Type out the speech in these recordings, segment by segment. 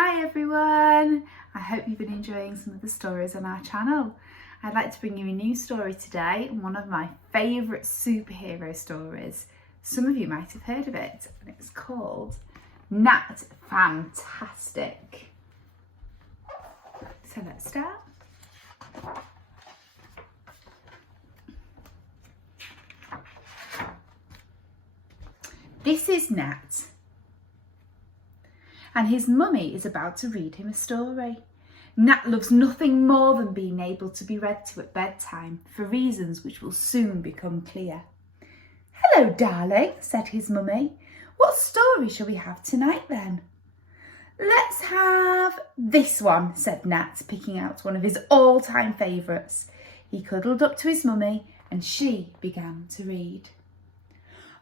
Hi everyone! I hope you've been enjoying some of the stories on our channel. I'd like to bring you a new story today, one of my favourite superhero stories. Some of you might have heard of it, and it's called Nat Fantastic. So let's start. This is Nat, and his mummy is about to read him a story. Nat loves nothing more than being able to be read to at bedtime, for reasons which will soon become clear. "Hello, darling," said his mummy. "What story shall we have tonight then?" "Let's have this one," said Nat, picking out one of his all-time favourites. He cuddled up to his mummy and she began to read.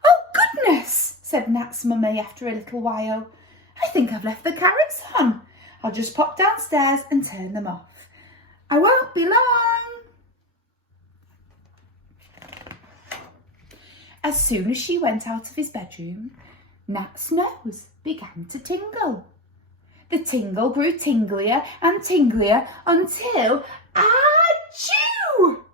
"Oh goodness," said Nat's mummy after a little while. "I think I've left the carrots on. I'll just pop downstairs and turn them off. I won't be long." As soon as she went out of his bedroom, Nat's nose began to tingle. The tingle grew tinglier and tinglier until, achoo!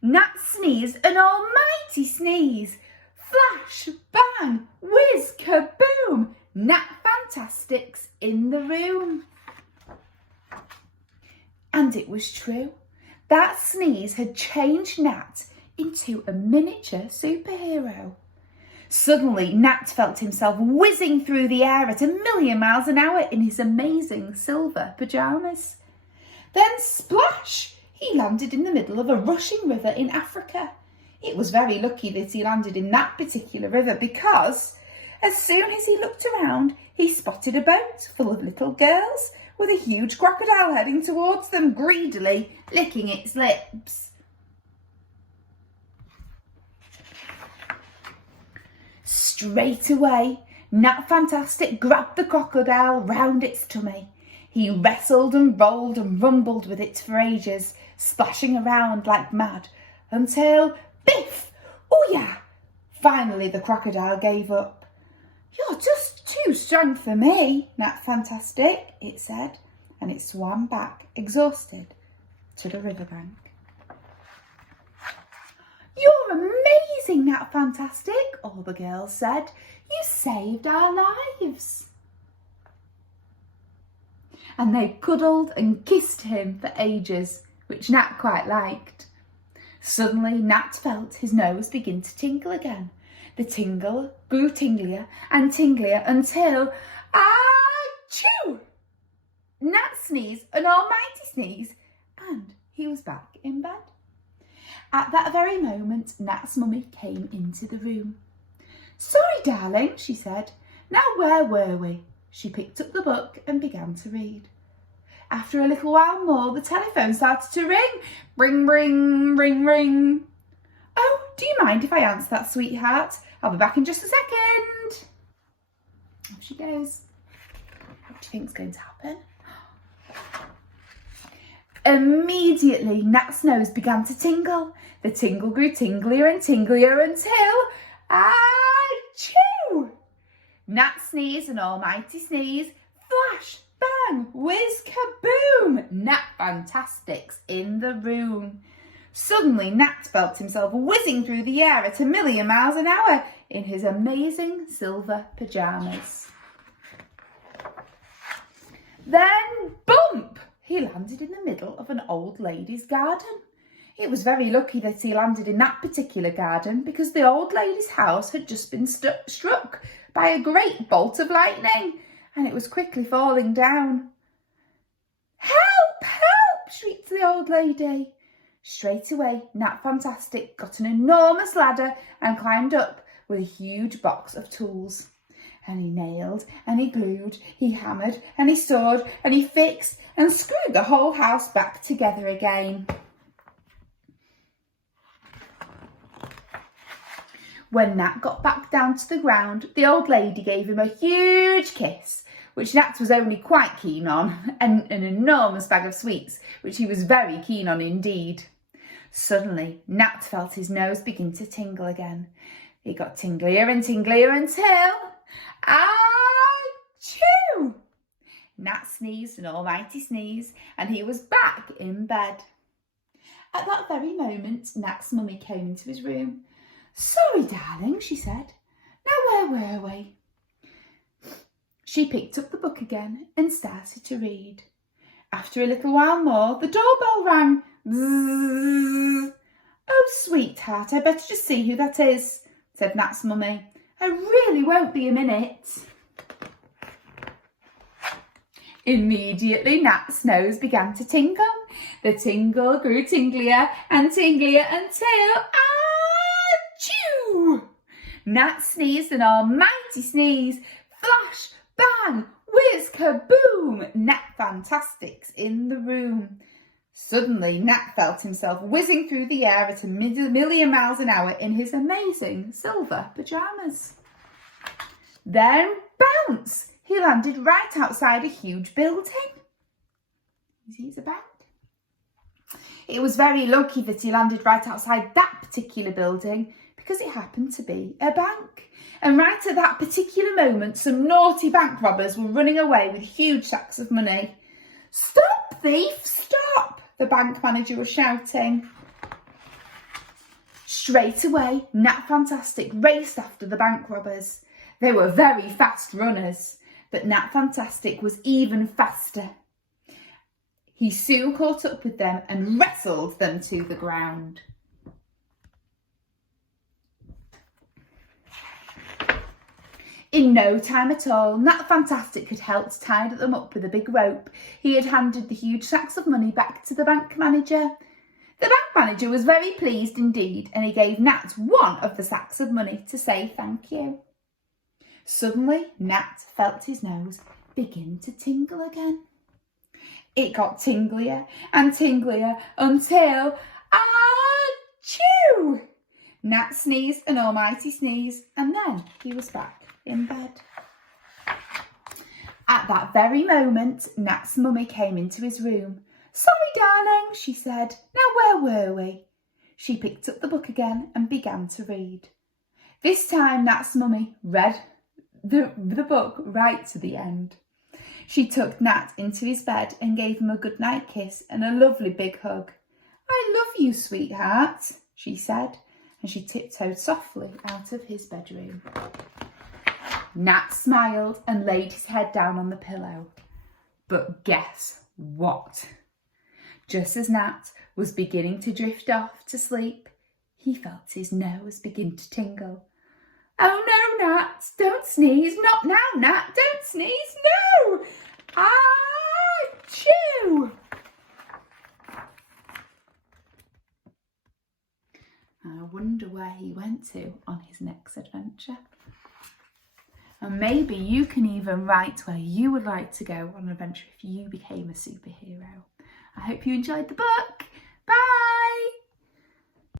Nat sneezed an almighty sneeze. Flash, bang, whiz, kaboom! Nat Fantastic's in the room. And it was true. That sneeze had changed Nat into a miniature superhero. Suddenly, Nat felt himself whizzing through the air at 1,000,000 miles an hour in his amazing silver pyjamas. Then splash! He landed in the middle of a rushing river in Africa. It was very lucky that he landed in that particular river because as soon as he looked around, he spotted a boat full of little girls with a huge crocodile heading towards them, greedily licking its lips. Straight away, Nat Fantastic grabbed the crocodile round its tummy. He wrestled and rolled and rumbled with it for ages, splashing around like mad, until biff! Oh yeah! Finally the crocodile gave up. "You're just too strong for me, Nat Fantastic," it said, and it swam back, exhausted, to the riverbank. "You're amazing, Nat Fantastic," all the girls said. "You saved our lives." And they cuddled and kissed him for ages, which Nat quite liked. Suddenly, Nat felt his nose begin to tingle again. The tingle grew tinglier and tinglier until, achoo! Nat sneezed an almighty sneeze and he was back in bed. At that very moment, Nat's mummy came into the room. "Sorry, darling," she said. "Now where were we?" She picked up the book and began to read. After a little while more, the telephone started to ring. Ring, ring, ring, ring. "Oh, do you mind if I answer that, sweetheart? I'll be back in just a second." Off she goes. What do you think's going to happen? Immediately, Nat's nose began to tingle. The tingle grew tinglier and tinglier until, achoo! Nat sneezed an almighty sneeze. Flash, bang, whiz, kaboom! Nat Fantastic's in the room. Suddenly, Nat felt himself whizzing through the air at 1,000,000 miles an hour in his amazing silver pyjamas. Then, bump! He landed in the middle of an old lady's garden. It was very lucky that he landed in that particular garden because the old lady's house had just been struck by a great bolt of lightning and it was quickly falling down. "Help! Help!" shrieked the old lady. Straight away, Nat Fantastic got an enormous ladder and climbed up with a huge box of tools. And he nailed and he glued, he hammered and he sawed and he fixed and screwed the whole house back together again. When Nat got back down to the ground, the old lady gave him a huge kiss, which Nat was only quite keen on, and an enormous bag of sweets, which he was very keen on indeed. Suddenly, Nat felt his nose begin to tingle again. It got tinglier and tinglier until, achoo! Nat sneezed an almighty sneeze, and he was back in bed. At that very moment, Nat's mummy came into his room. "Sorry, darling," she said. "Now where were we?" She picked up the book again and started to read. After a little while more, the doorbell rang. Bzzz. "Oh, sweetheart, I better just see who that is," said Nat's mummy. "I really won't be a minute." Immediately, Nat's nose began to tingle. The tingle grew tinglier and tinglier until, achoo! Nat sneezed an almighty sneeze. Flash, bang, whiz, kaboom! Nat Fantastic's in the room. Suddenly, Nat felt himself whizzing through the air at a million miles an hour in his amazing silver pyjamas. Then, bounce! He landed right outside a huge building. You see, it's a bank. It was very lucky that he landed right outside that particular building because it happened to be a bank. And right at that particular moment, some naughty bank robbers were running away with huge sacks of money. "Stop, thief, stop!" the bank manager was shouting. Straight away, Nat Fantastic raced after the bank robbers. They were very fast runners, but Nat Fantastic was even faster. He soon caught up with them and wrestled them to the ground. In no time at all, Nat Fantastic had helped tie them up with a big rope. He had handed the huge sacks of money back to the bank manager. The bank manager was very pleased indeed, and he gave Nat one of the sacks of money to say thank you. Suddenly, Nat felt his nose begin to tingle again. It got tinglier and tinglier until, achoo! Nat sneezed an almighty sneeze, and then he was back in bed. At that very moment, Nat's mummy came into his room. "Sorry, darling," she said. "Now where were we?" She picked up the book again and began to read. This time, Nat's mummy read the book right to the end. She took Nat into his bed and gave him a goodnight kiss and a lovely big hug. "I love you, sweetheart," she said, and she tiptoed softly out of his bedroom. Nat smiled and laid his head down on the pillow. But guess what? Just as Nat was beginning to drift off to sleep, he felt his nose begin to tingle. "Oh no, Nat, don't sneeze, not now, Nat, don't sneeze, no! Achoo!" I wonder where he went to on his next adventure. And maybe you can even write where you would like to go on an adventure if you became a superhero. I hope you enjoyed the book.